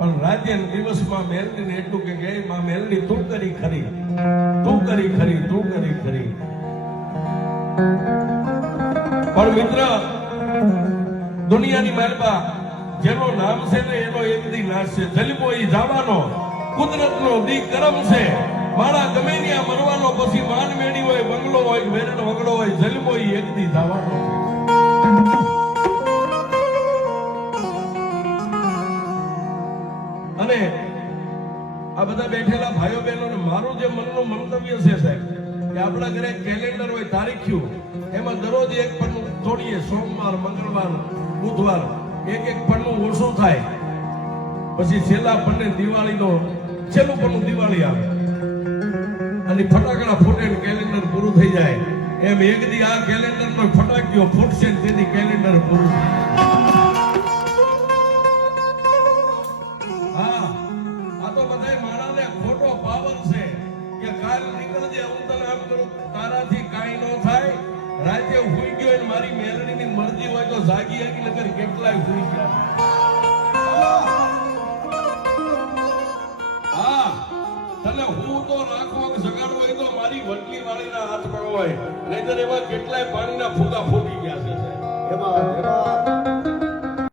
પણ રાતે દિવસમાં મેલડીને એટલું કે માં મેલડી તું કરી ખરી, તું કરી ખરી, તું કરી ખરી. પણ મિત્ર, દુનિયાની મહેરબા જેનો નામ છે ને એનો એક દી નાશ છે. જલમો ઈ જવાનો, કુદરતનો દી કરમ છે. મારા ગમે ત્યાં મરવાનો, પછી માન મેળી હોય, બંગલો હોય, વેરણ વગડો હોય, જલમો ઈ એક દી જવાનો છે. અને આ બધા બેઠેલા ભાઈઓ બહેનો ને મારું જે મનનું મંતવ્ય છે સાહેબ, કે આપણા ઘરે કેલેન્ડર હોય, તારીખ્યું, એમાં દરરોજ એક પન્નું તોડીએ. સોમવાર, મંગળવાર, બુધવાર એક એક પન્નું ઓછું થાય. પછી છેલ્લા પન્ને દિવાળીનો છેલ્લું પન્નું દિવાળી આવે અને ફટાકડા ફૂટે ને કેલેન્ડર પૂરું થઈ જાય. એમ એક દી આ કેલેન્ડરનો ફટાકીઓ ફૂટશે ને તેથી કેલેન્ડર પૂરું થાય. તારાથી કાઈ ન થાય. રાતે હુઈ ગયો ને મારી મેલડીની મરજી હોય તો જાગી આગી નકર કેટલાય હુઈ ગયા. હા, તને હું તો રાખવો કે જગાડવો હોય તો મારી વટલી વાળીના હાથ પકડવાય, નહીતર એમાં કેટલાય પાણીના ફૂગા ફૂટી ગયા છે. એમાં